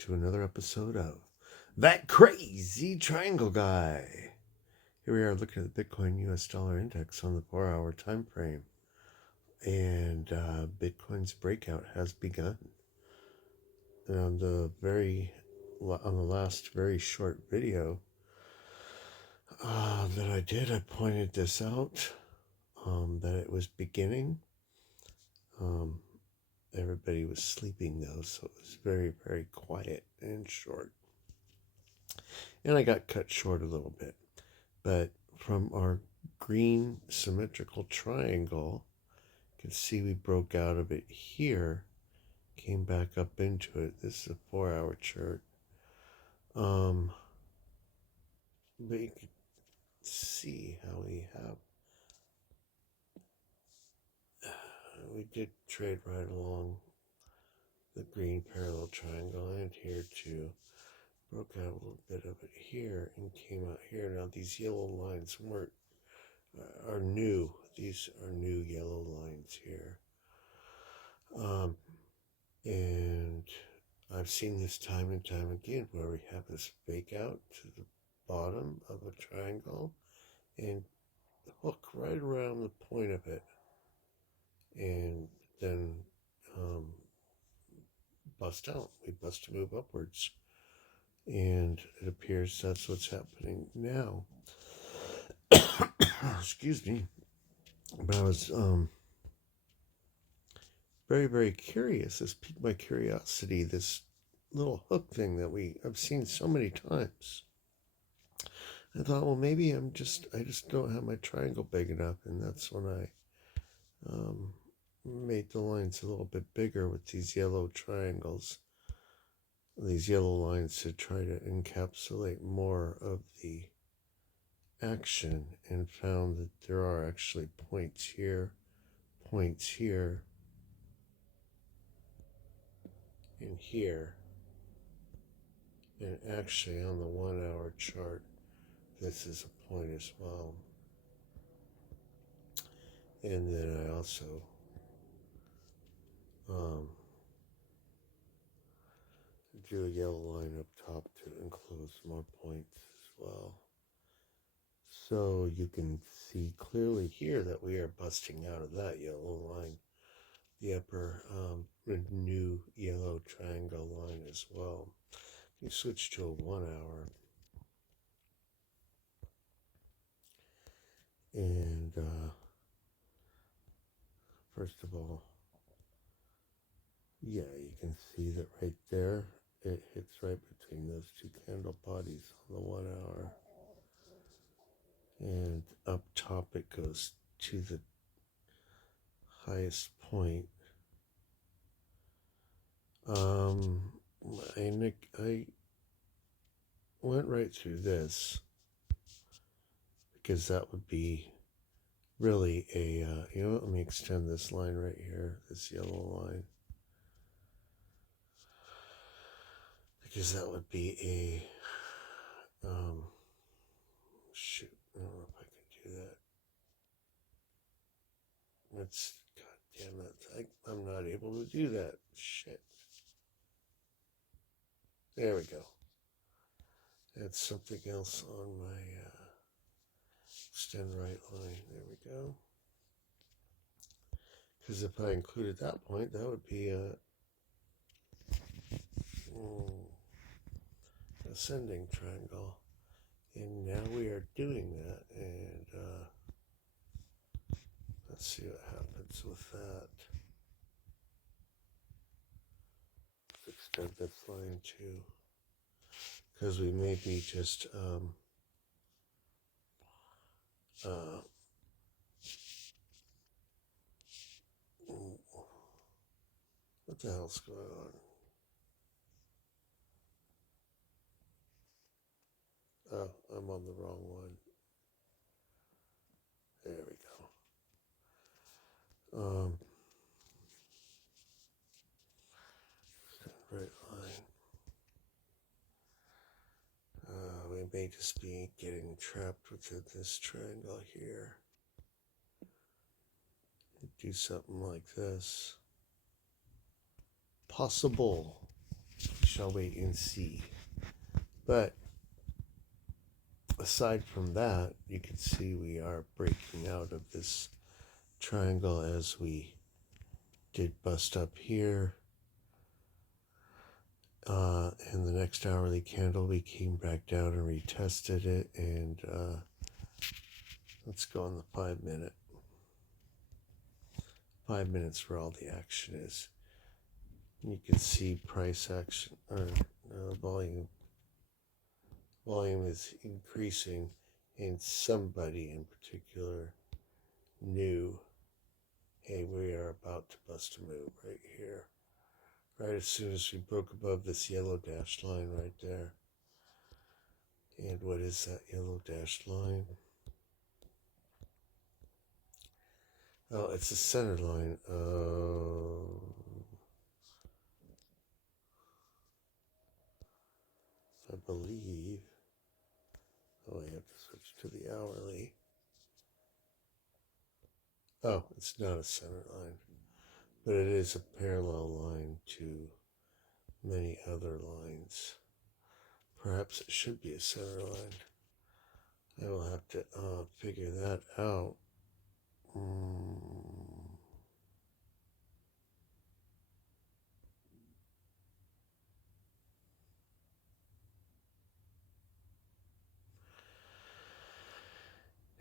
to another episode of That Crazy Triangle Guy. Here we are looking at the Bitcoin US dollar index on the 4-hour time frame. And Bitcoin's breakout has begun. And on the last very short video that I did, I pointed this out, that it was beginning. Everybody was sleeping though, so it was very, very quiet and short. And I got cut short a little bit. But from our green symmetrical triangle, you can see we broke out of it here, came back up into it. This is a 4-hour chart. But you can see how we did trade right along the green parallel triangle and here too. Broke out a little bit of it here and came out here. Now these yellow lines are new. These are new yellow lines here. And I've seen this time and time again where we have this fake out to the bottom of a triangle and hook right around the point of it and then bust out. We bust to move upwards. And it appears that's what's happening now. Excuse me. But I was very, very curious. This piqued my curiosity, this little hook thing that I've seen so many times. I thought, well, maybe I just don't have my triangle big enough, and that's when I made the lines a little bit bigger with these yellow triangles, these yellow lines, to try to encapsulate more of the action, and found that there are actually points here, and here, and actually on the 1-hour chart, this is a point as well. And then I also drew a yellow line up top to enclose more points as well. So you can see clearly here that we are busting out of that yellow line, the upper new yellow triangle line as well. You switch to a 1-hour. And first of all, yeah, you can see that right there, it hits right between those two candle bodies on the 1-hour. And up top it goes to the highest point. I went right through this because that would be really a, let me extend this line right here, this yellow line. Because that would be a, shoot, I don't know if I can do that. That's, god damn it, I'm not able to do that, shit. There we go. That's something else on my extend right line, there we go. Because if I included that point, that would be a ascending triangle. And now we are doing that, and let's see what happens with that. Let's extend this line too, because we may be just what the hell's going on? Oh, I'm on the wrong one. There we go. Right line. We may just be getting trapped within this triangle here. Do something like this. Possible. We shall wait and see. But aside from that, you can see we are breaking out of this triangle as we did bust up here. And the next hourly candle, we came back down and retested it. And let's go on the 5 minute. 5 minutes where all the action is. You can see price action or volume. Volume is increasing, and somebody in particular knew, hey, we are about to bust a move right here. Right as soon as we broke above this yellow dashed line right there. And what is that yellow dashed line? Oh, it's a center line of, I believe, oh, I have to switch to the hourly. Oh, it's not a center line, but it is a parallel line to many other lines. Perhaps it should be a center line. I will have to figure that out.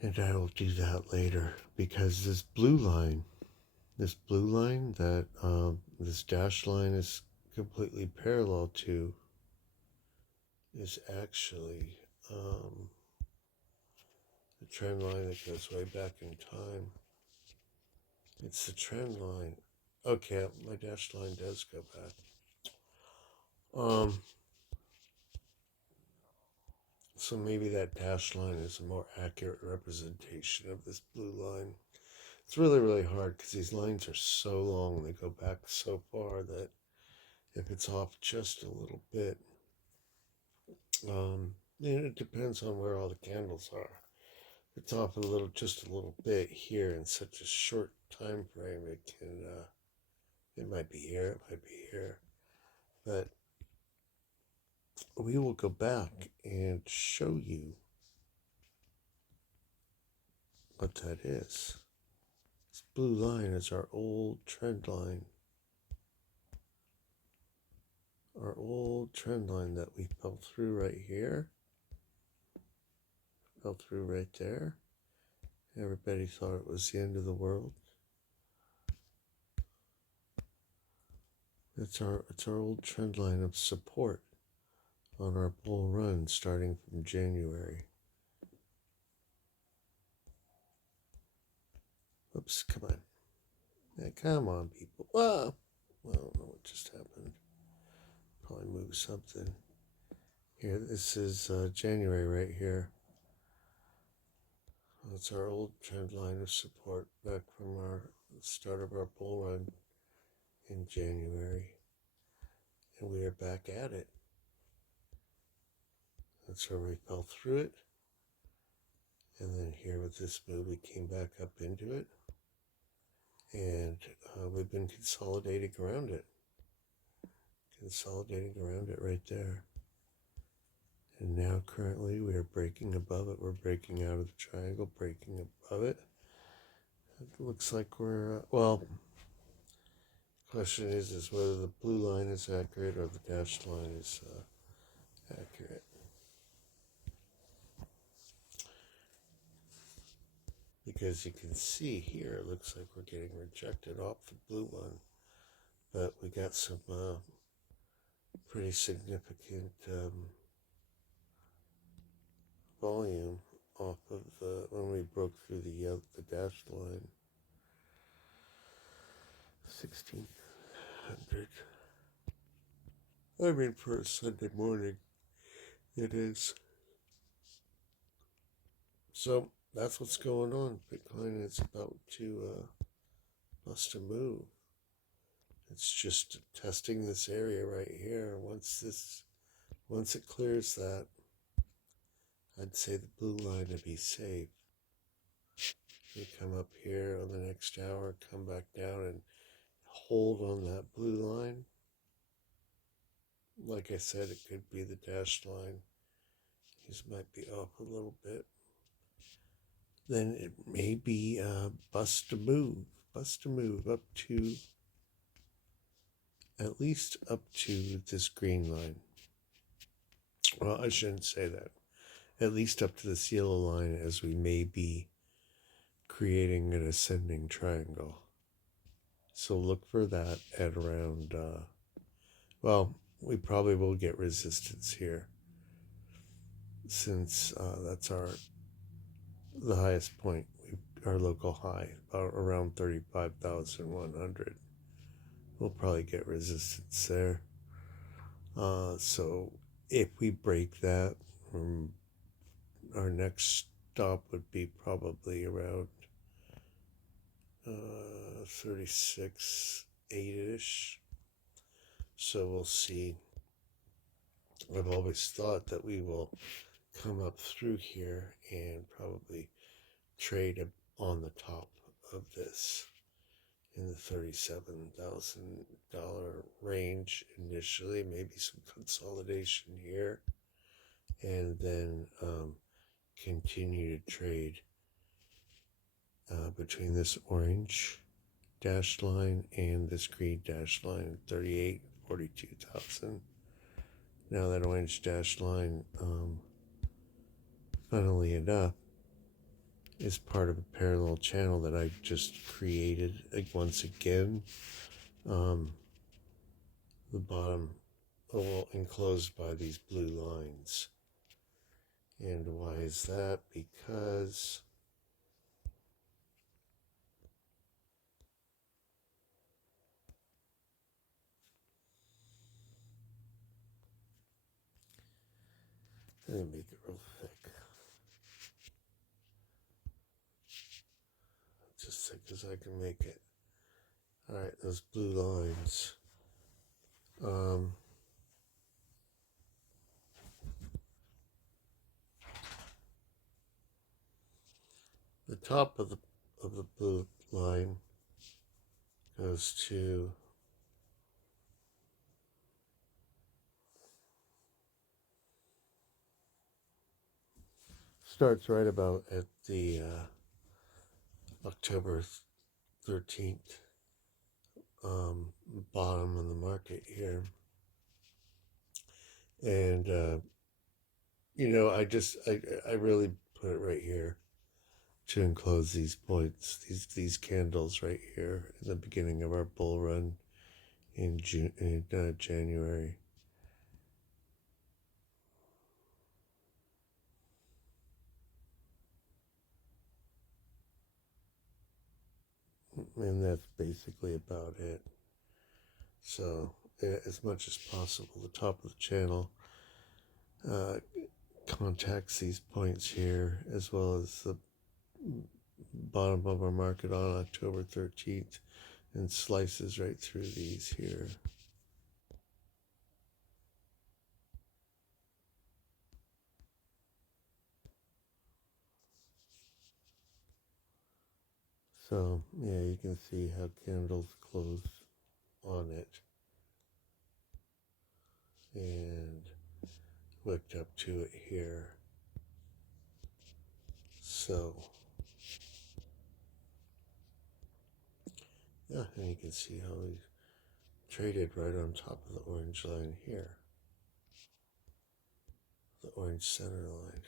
And I will do that later because this blue line that this dash line is completely parallel to is actually the trend line that goes way back in time. It's the trend line. Okay, my dash line does go back. So maybe that dash line is a more accurate representation of this blue line. It's really, really hard because these lines are so long and they go back so far that if it's off just a little bit, it depends on where all the candles are. If it's off just a little bit here in such a short time frame, it might be here, it might be here. But we will go back and show you what that is. This blue line is our old trend line. Our old trend line that we fell through right here. Fell through right there. Everybody thought it was the end of the world. It's our old trend line of support on our bull run starting from January. Oops, come on. Yeah, come on, people. Whoa! I don't know what just happened. Probably moved something. Here, this is January right here. That's our old trend line of support back from our start of our bull run in January. And we are back at it. That's where we fell through it. And then here with this move, we came back up into it. And we've been consolidating around it. Consolidating around it right there. And now currently we are breaking above it. We're breaking out of the triangle, breaking above it. It looks like we're, well, the question is whether the blue line is accurate or the dashed line is accurate. Because you can see here, it looks like we're getting rejected off the blue one. But we got some pretty significant volume off of when we broke through the dashed line. 1600. I mean, for a Sunday morning, it is. So that's what's going on. Bitcoin is about to bust a move. It's just testing this area right here. Once it clears that, I'd say the blue line to be safe. We come up here on the next hour, come back down and hold on that blue line. Like I said, it could be the dashed line. These might be off a little bit. Then it may be bust a move. Bust a move up to at least up to this green line. Well, I shouldn't say that. At least up to this yellow line, as we may be creating an ascending triangle. So look for that at around, well, we probably will get resistance here since that's the highest point, our local high, about around 35,100. We'll probably get resistance there. So if we break that, our next stop would be probably around 36 8-ish. So we'll see. I've always thought that we will come up through here and probably trade on the top of this in the $37,000 range initially, maybe some consolidation here, and then continue to trade between this orange dashed line and this green dashed line, 42,000. Now that orange dashed line, funnily enough, is part of a parallel channel that I just created. Like once again, the bottom enclosed by these blue lines. And why is that? Because I'm going to make it real thick. Just thick as I can make it. Alright, those blue lines. The top of the blue line goes to starts right about at the October 13th bottom of the market here. And I really put it right here to enclose these points, these candles right here in the beginning of our bull run in January. And that's basically about it. So, as much as possible, the top of the channel contacts these points here, as well as the bottom of our market on October 13th, and slices right through these here. So, yeah, you can see how candles close on it and hooked up to it here. So, yeah, and you can see how we traded right on top of the orange line here, the orange center line.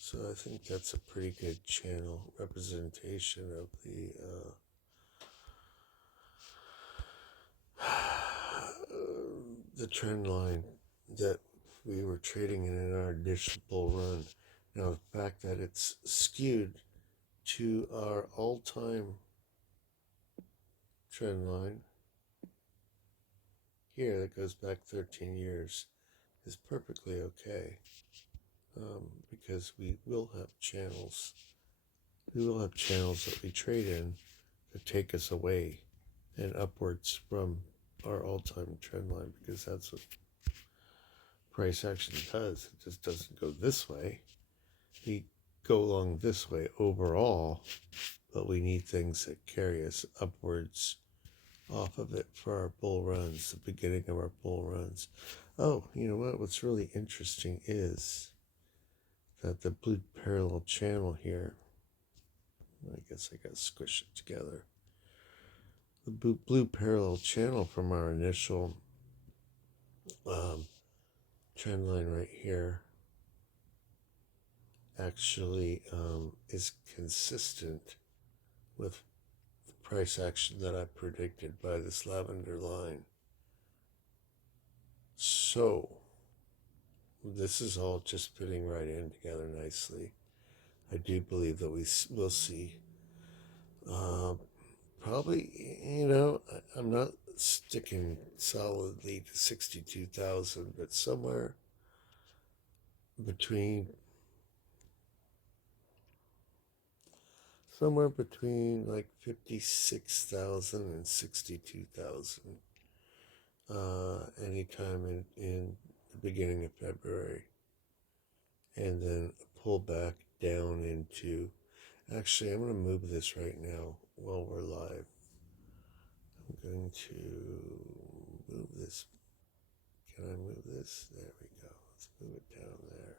So I think that's a pretty good channel representation of the trend line that we were trading in our initial bull run. Now, the fact that it's skewed to our all-time trend line here that goes back 13 years is perfectly okay, because we will have channels. We will have channels that we trade in that take us away and upwards from our all-time trend line, because that's what price action does. It just doesn't go this way. We go along this way overall, but we need things that carry us upwards off of it for our bull runs, the beginning of our bull runs. Oh, you know what? What's really interesting is that the blue parallel channel here, I guess I got to squish it together. The blue parallel channel from our initial um, trend line right here actually is consistent with the price action that I predicted by this lavender line. So this is all just fitting right in together nicely. I do believe that we will see uh, probably, I'm not sticking solidly to 62,000, but between somewhere between like 56,000 and 62,000 anytime in the beginning of February. And then a pullback down into. Actually, I'm going to move this right now while we're live. I'm going to move this. Can I move this? There we go. Let's move it down there.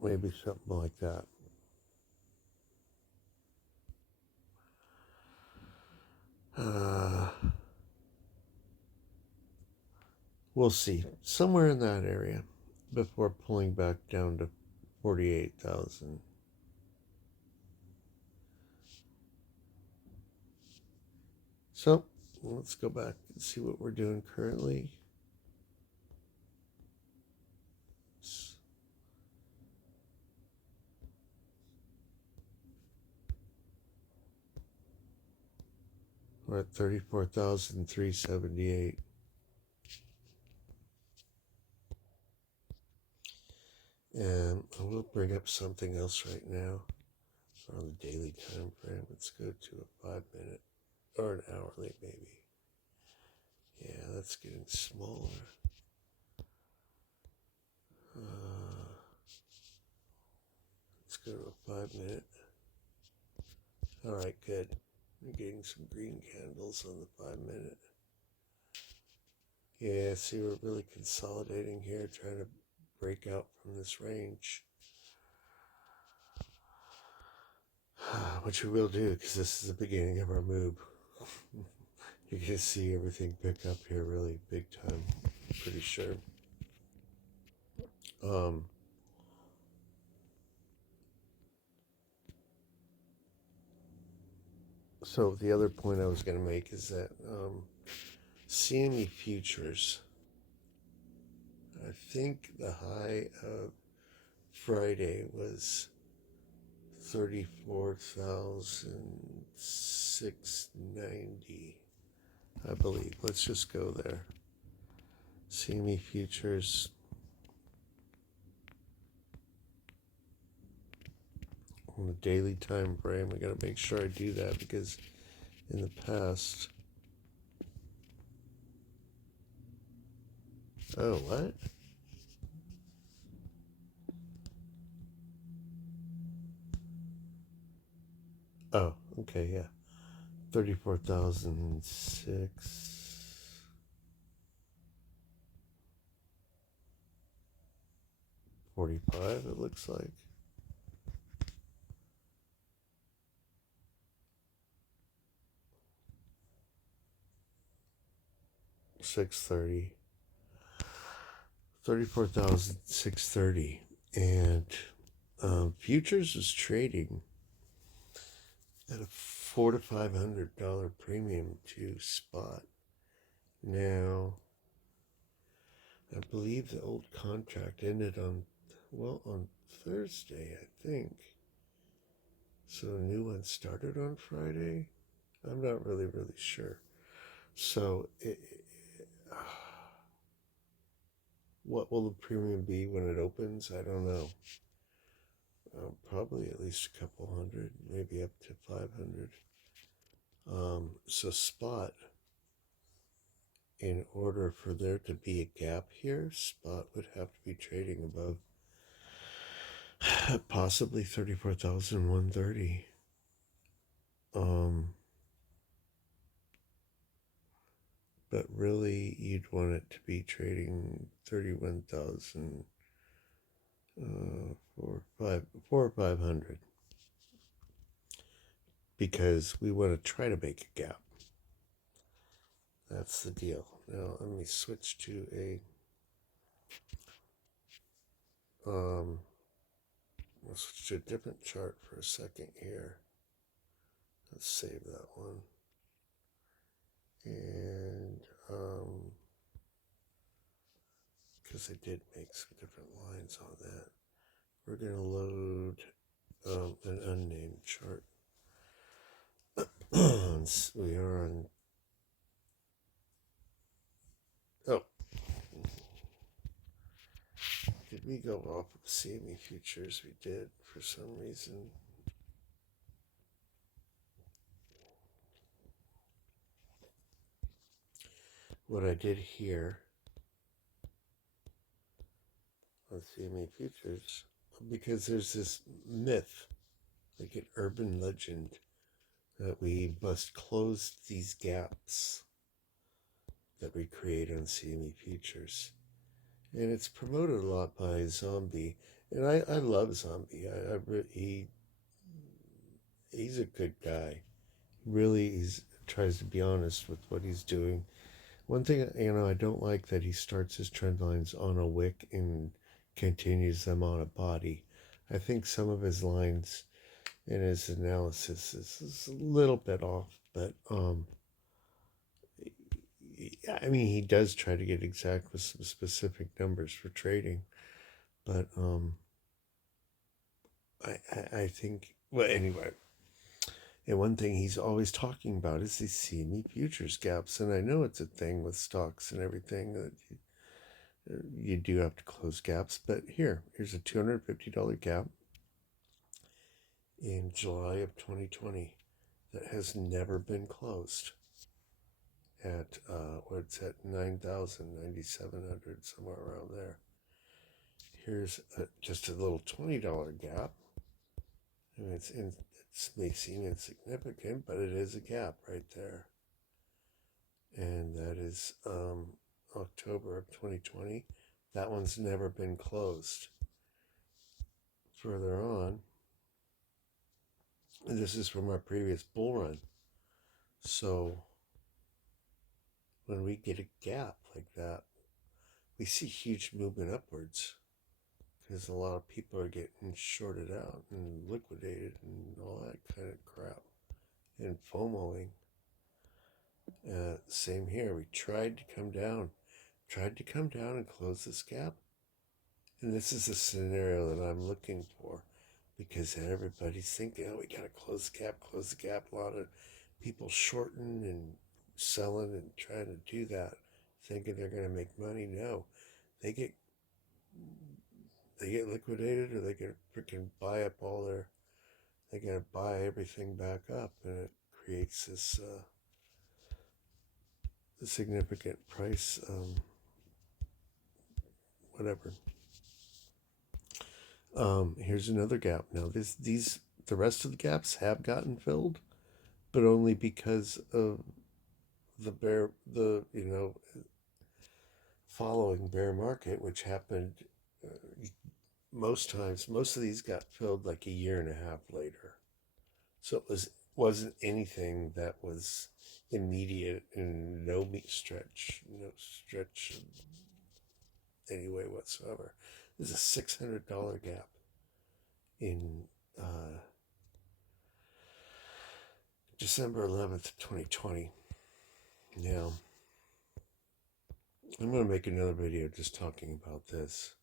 Maybe something like that. Uh, we'll see. Somewhere in that area before pulling back down to 48,000. So let's go back and see what we're doing currently. We're at 34,378. And I will bring up something else right now on the daily time frame. Let's go to a 5 minute or an hourly, maybe. Yeah, that's getting smaller. Let's go to a 5 minute. All right, good. I'm getting some green candles on the 5 minute. Yeah, see, we're really consolidating here, trying to break out from this range. Which we will do because this is the beginning of our move. You're going to see everything pick up here really big time, I'm pretty sure. Um, so the other point I was going to make is that CME futures, I think the high of Friday was 34,690, I believe. Let's just go there. CME futures on the daily time frame. I got to make sure I do that because in the past. Oh, what? Oh, okay, yeah. 34,006. 45, it looks like. 630. 34,630. And futures is trading at a $400 to $500 premium to spot. Now, I believe the old contract ended on Thursday, I think. So a new one started on Friday. I'm not really sure. So, what will the premium be when it opens? I don't know. Probably at least a couple hundred, maybe up to 500. So spot, in order for there to be a gap here, spot would have to be trading above possibly 34,130. Um, but really, you'd want it to be trading 31,000, four or 500, because we want to try to make a gap. That's the deal. Now let me switch to um, let's switch to a different chart for a second here. Let's save that one. And because I did make some different lines on that, we're going to load an unnamed chart. We are on. Oh, did we go off of CME futures? We did for some reason. What I did here on CME futures, because there's this myth, like an urban legend, that we must close these gaps that we create on CME futures. And it's promoted a lot by Zombie. And I love Zombie. He's a good guy. Really, he tries to be honest with what he's doing. One thing, I don't like that he starts his trend lines on a wick and continues them on a body. I think some of his lines and his analysis is a little bit off, but I mean, he does try to get exact with some specific numbers for trading, but I think, well, anyway. And one thing he's always talking about is these CME futures gaps, and I know it's a thing with stocks and everything that you do have to close gaps. But here's a $250 gap in July of 2020 that has never been closed at what's at 9,000, 9,700, somewhere around there. Here's just a little $20 gap. I mean, it may seem insignificant, but it is a gap right there. And that is October of 2020. That one's never been closed. Further on, and this is from our previous bull run. So when we get a gap like that, we see huge movement upwards because a lot of people are getting shorted out and liquidated and all that kind of crap and FOMOing. Same here. We tried to come down and close this gap. And this is a scenario that I'm looking for, because everybody's thinking, oh, we got to close the gap, close the gap. A lot of people shorting and selling and trying to do that, thinking they're going to make money. No, they get liquidated, or they get freaking buy up they got to buy everything back up, and it creates this significant price, whatever. Here's another gap. Now the rest of the gaps have gotten filled, but only because of the following bear market, which happened most times. Most of these got filled like a year and a half later, so wasn't anything that was immediate and no stretch any way whatsoever. There's a $600 gap in December 11th, 2020. Now, I'm going to make another video just talking about this.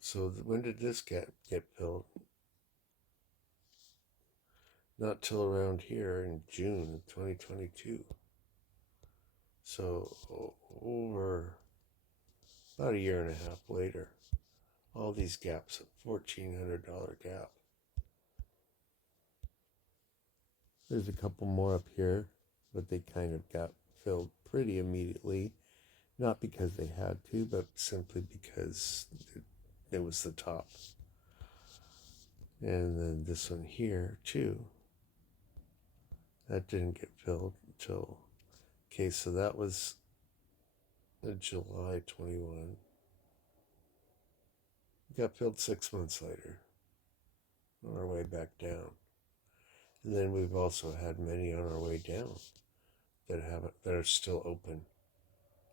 So when did this get filled? Not till around here in June of 2022. So over about a year and a half later, all these gaps, a $1,400 gap. There's a couple more up here, but they kind of got filled pretty immediately. Not because they had to, but simply because it was the top. And then this one here, too. That didn't get filled until... Okay, so that was July 21. It got filled 6 months later on our way back down. And then we've also had many on our way down that are still open.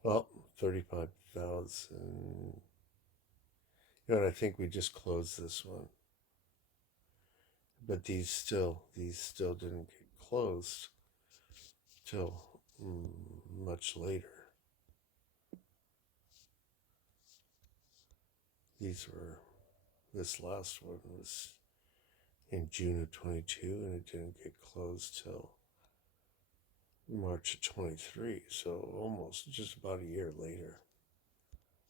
Well, 35,000. You know, and I think we just closed this one. But these still didn't get closed till much later. This last one was in June of 22, and it didn't get closed till March of 23, so almost just about a year later.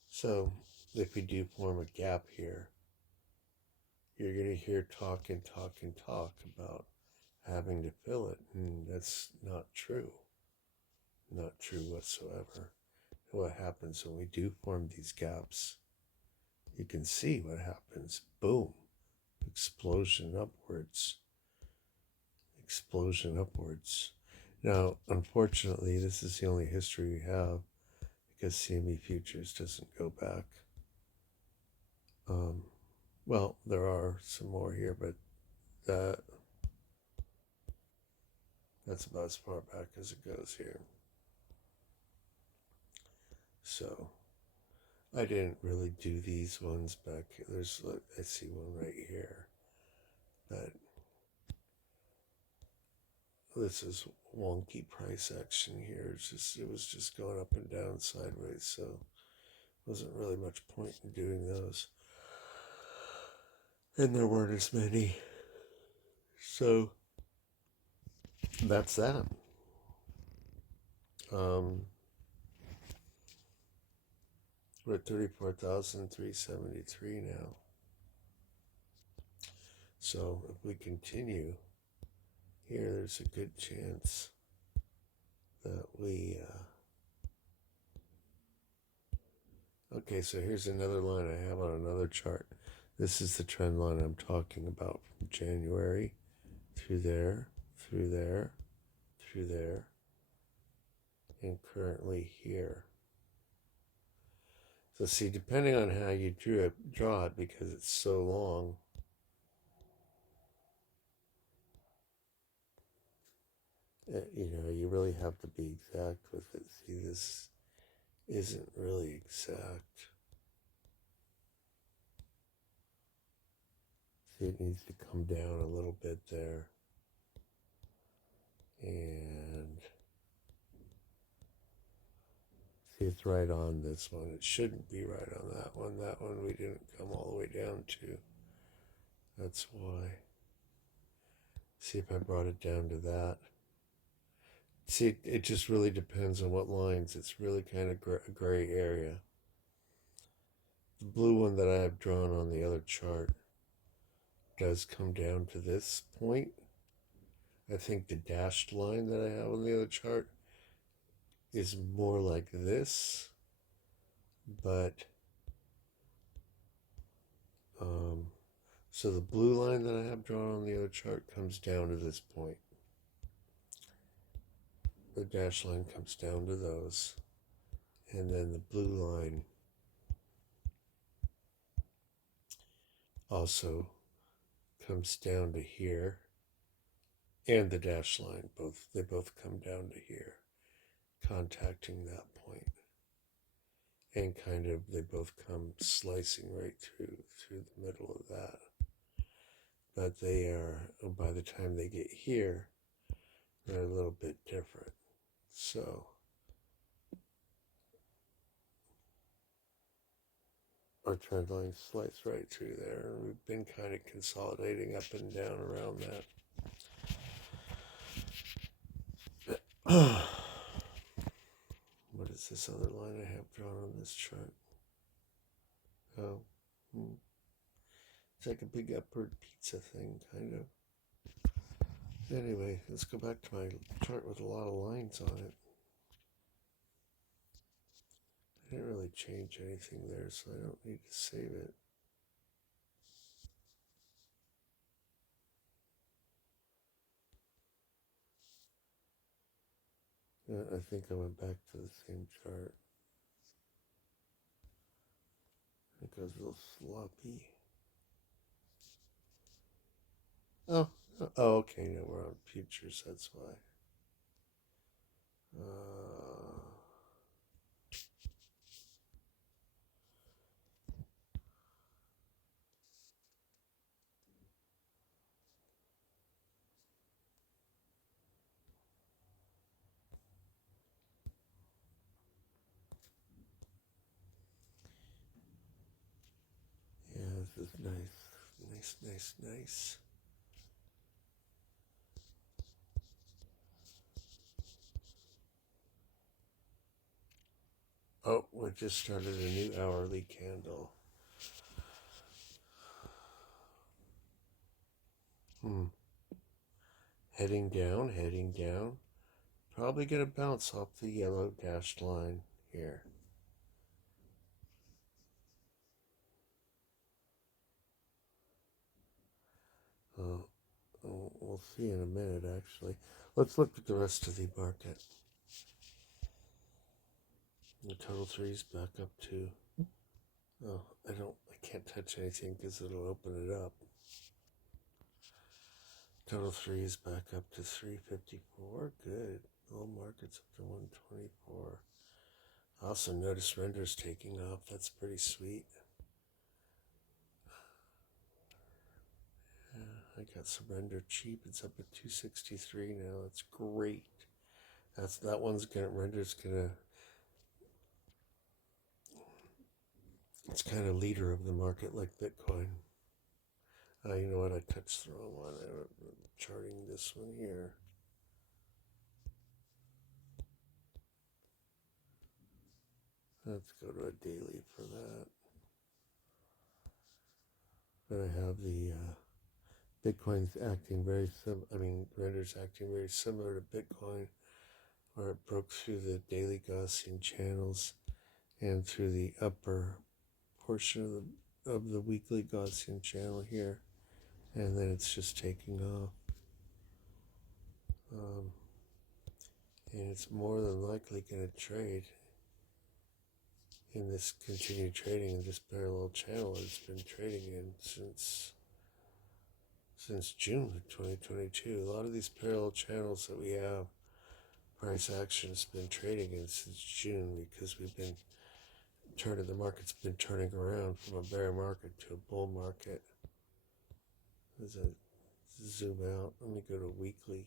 So if we do form a gap here, you're going to hear talk about having to fill it, and that's not true. Not true whatsoever. What happens when we do form these gaps? You can see what happens. Boom. Explosion upwards. Explosion upwards. Now, unfortunately, this is the only history we have because CME Futures doesn't go back. Well, there are some more here, but that's about as far back as it goes here. So I didn't really do these ones back here. I see one right here, but this is wonky price action here. It was just going up and down sideways, so wasn't really much point in doing those. And there weren't as many. So that's that. We're at 34,373 now. So if we continue here, there's a good chance that we... Okay, so here's another line I have on another chart. This is the trend line I'm talking about from January through there, through there, through there, and currently here. So see, depending on how you draw it, because it's so long, you really have to be exact with it. See, this isn't really exact. See, it needs to come down a little bit there. And see, it's right on this one. It shouldn't be right on that one. That one we didn't come all the way down to. That's why. See if I brought it down to that. See, it just really depends on what lines. It's really kind of a gray area. The blue one that I have drawn on the other chart does come down to this point. I think the dashed line that I have on the other chart is more like this, but so the blue line that I have drawn on the other chart comes down to this point. The dashed line comes down to those, and then the blue line also comes down to here, and the dashed line they both come down to here, contacting that point. And kind of they both come slicing right through the middle of that. But they are, by the time they get here, they're a little bit different. So our trend line slice right through there, and we've been kind of consolidating up and down around that. What is this other line I have drawn on this chart? Oh, it's like a big upward pizza thing, kind of. Anyway, let's go back to my chart with a lot of lines on it. I didn't really change anything there, so I don't need to save it. I think I went back to the same chart. It goes a little sloppy. Oh, oh, okay. No, we're on futures. That's why. Uh, yeah, this is nice, nice, nice, nice. Oh, we just started a new hourly candle. Hmm. Heading down, heading down. Probably gonna bounce off the yellow dashed line here. Uh, we'll see in a minute, actually. Let's look at the rest of the market. The total three's back up to. Oh, I can't touch anything because it'll open it up. Total three is back up to 354. Good. All markets up to 124. I also noticed renders taking off. That's pretty sweet. Yeah, I got some render cheap. It's up at 263 now. That's great. That one's gonna render's gonna. It's kind of leader of the market like Bitcoin. You know what? I touched the wrong one. I'm charting this one here. Let's go to a daily for that. But I have the Bitcoin's acting very render's acting very similar to Bitcoin, where it broke through the daily Gaussian channels and through the upper portion of the weekly Gaussian channel here, and then it's just taking off. Um, and it's more than likely going to trade in this continued trading in this parallel channel it's been trading in since June of 2022. A lot of these parallel channels that we have, price action has been trading in since June because the market's been turning around from a bear market to a bull market. As I zoom out, let me go to weekly.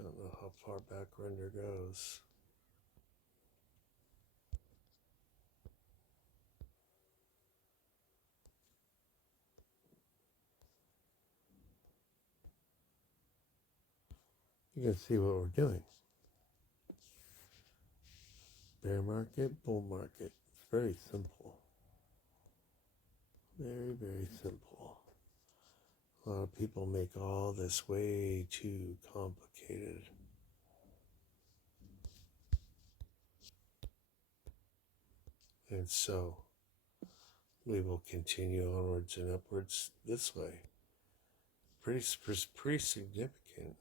I don't know how far back render goes. You can see what we're doing. Bear market, bull market. It's very simple. Very, very simple. A lot of people make all this way too complicated. And so we will continue onwards and upwards this way. Pretty significant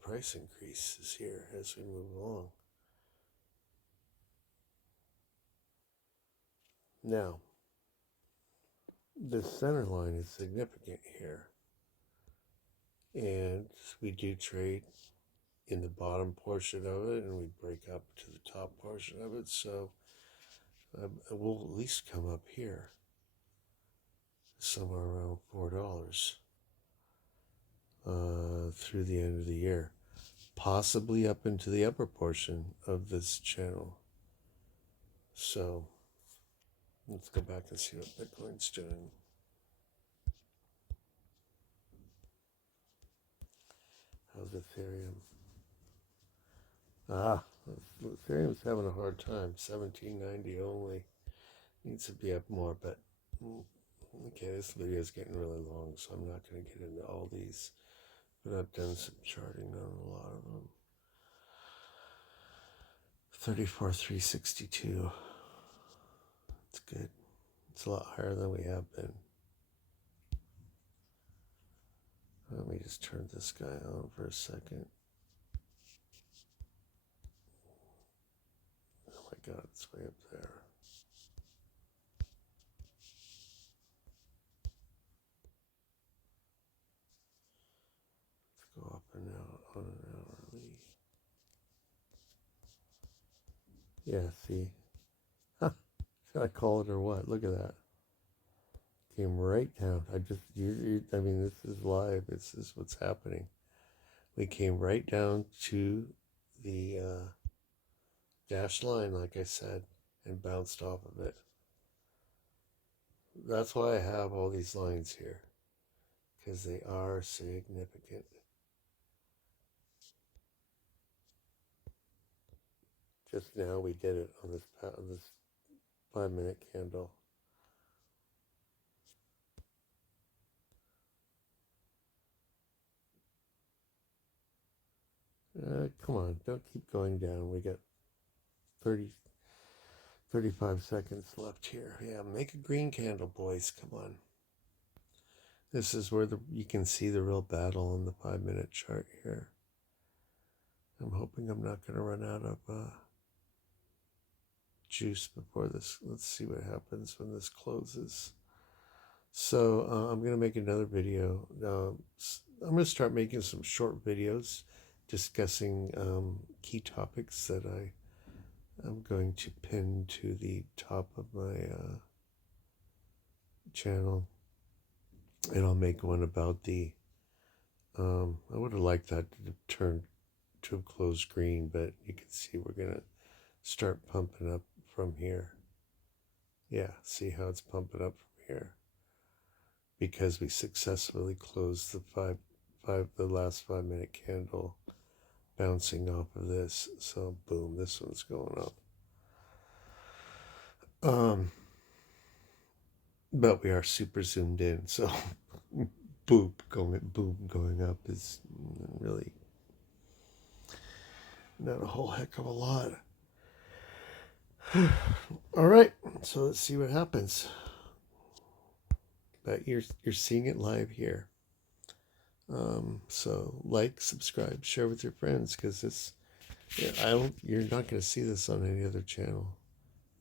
price increases here as we move along. Now, the center line is significant here. And we do trade in the bottom portion of it and we break up to the top portion of it. So we'll at least come up here somewhere around $4 through the end of the year, possibly up into the upper portion of this channel. So let's go back and see what Bitcoin's doing. How's Ethereum? Ethereum's having a hard time. 1790 only. Needs to be up more, but Okay, this video is getting really long, so I'm not going to get into all these, but I've done some charting on a lot of them. 34,362. It's good. It's a lot higher than we have been. Let me just turn this guy on for a second. Oh my God, it's way up there. Let's go up and out on an hourly. Yeah, see? Huh. Should I call it or what? Look at that. Came right down. I mean, this is live. This is what's happening. We came right down to the dashed line, like I said, and bounced off of it. That's why I have all these lines here, because they are significant. Just now we did it on this 5-minute candle. Come on, don't keep going down. We got 30, 35 seconds left here. Yeah, make a green candle, boys. Come on. This is where you can see the real battle on the 5-minute chart here. I'm hoping I'm not going to run out of juice before this. Let's see what happens when this closes. So I'm going to make another video. I'm going to start making some short videos discussing key topics that I'm going to pin to the top of my channel. And I'll make one about I would have liked that to turn to a closed green, but you can see we're going to start pumping up from here. Yeah, see how it's pumping up from here? Because we successfully closed the last 5-minute candle bouncing off of this. So boom, this one's going up. But we are super zoomed in, so boom going up is really not a whole heck of a lot. All right, so let's see what happens. But you're seeing it live here. So like, subscribe, share with your friends, because you're not going to see this on any other channel.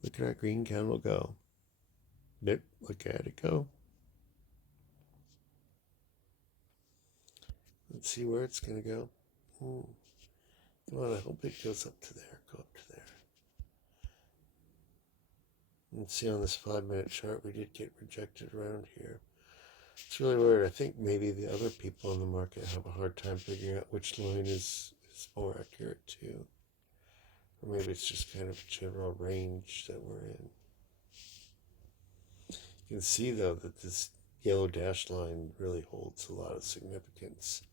Look at our green candle go. Yep, look at it go. Let's see where it's going to go. Come on, I hope it goes up to there. Go up to there. And see on this 5-minute chart, we did get rejected around here. It's really weird. I think maybe the other people in the market have a hard time figuring out which line is more accurate too. Or maybe it's just kind of a general range that we're in. You can see though that this yellow dashed line really holds a lot of significance.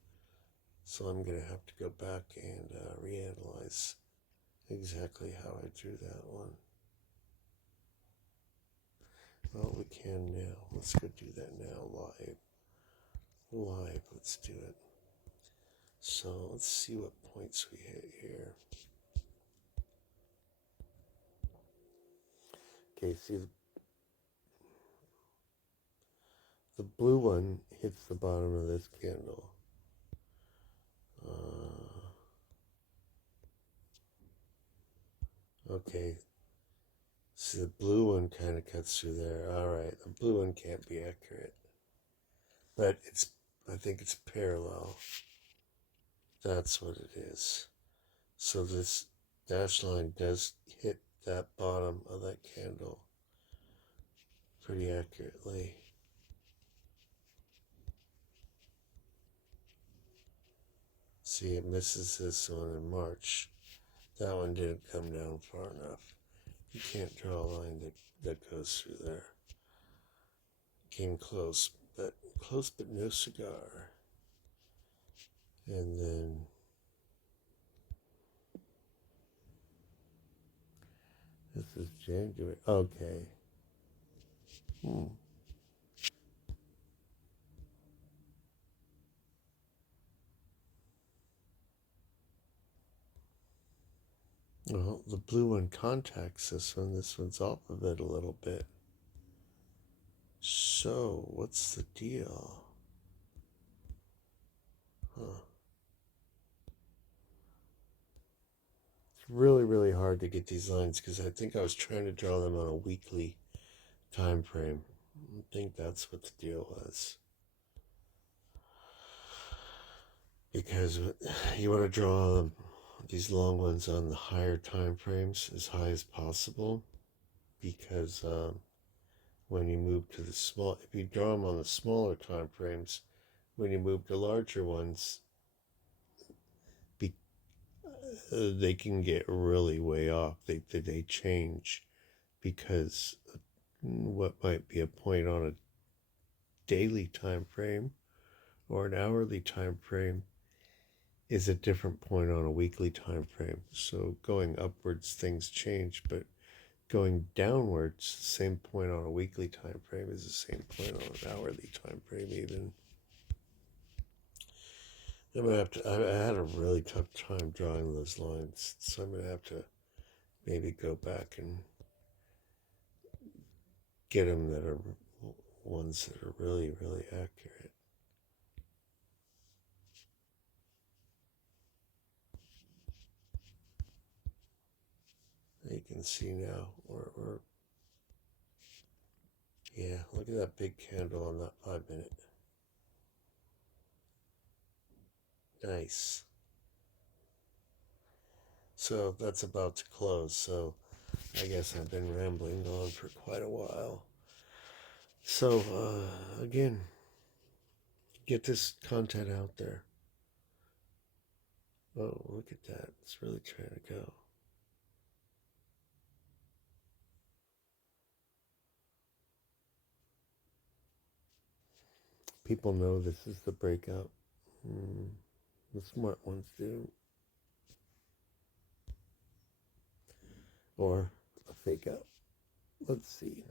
So I'm going to have to go back and reanalyze exactly how I drew that one. Well, we can now. Let's go do that now live. Let's do it. So let's see what points we hit here. Okay, see the blue one hits the bottom of this candle. Okay, see the blue one kind of cuts through there. All right, the blue one can't be accurate, but I think it's parallel. That's what it is. So this dash line does hit that bottom of that candle pretty accurately. See, it misses this one in March. That one didn't come down far enough. You can't draw a line that goes through there. Came close but no cigar. And then this is January. Okay. Well, the blue one contacts this one. This one's off of it a little bit. So, what's the deal? Huh. It's really, really hard to get these lines because I think I was trying to draw them on a weekly time frame. I think that's what the deal was. Because you want to draw these long ones on the higher time frames as high as possible. Because when you move to the small, if you draw them on the smaller time frames, when you move to larger ones, be, they can get really way off. They change because what might be a point on a daily time frame or an hourly time frame is a different point on a weekly time frame. So going upwards, things change, but going downwards, the same point on a weekly time frame is the same point on an hourly time frame. Even I'm gonna have to. I had a really tough time drawing those lines, so I'm gonna have to maybe go back and get them that are ones that are really, really accurate. You can see now, yeah, look at that big candle on that 5 minute. Nice. So that's about to close. So I guess I've been rambling on for quite a while. So again, get this content out there. Oh, look at that. It's really trying to go. People know this is the breakout. Mm, the smart ones do. Or a fake out. Let's see.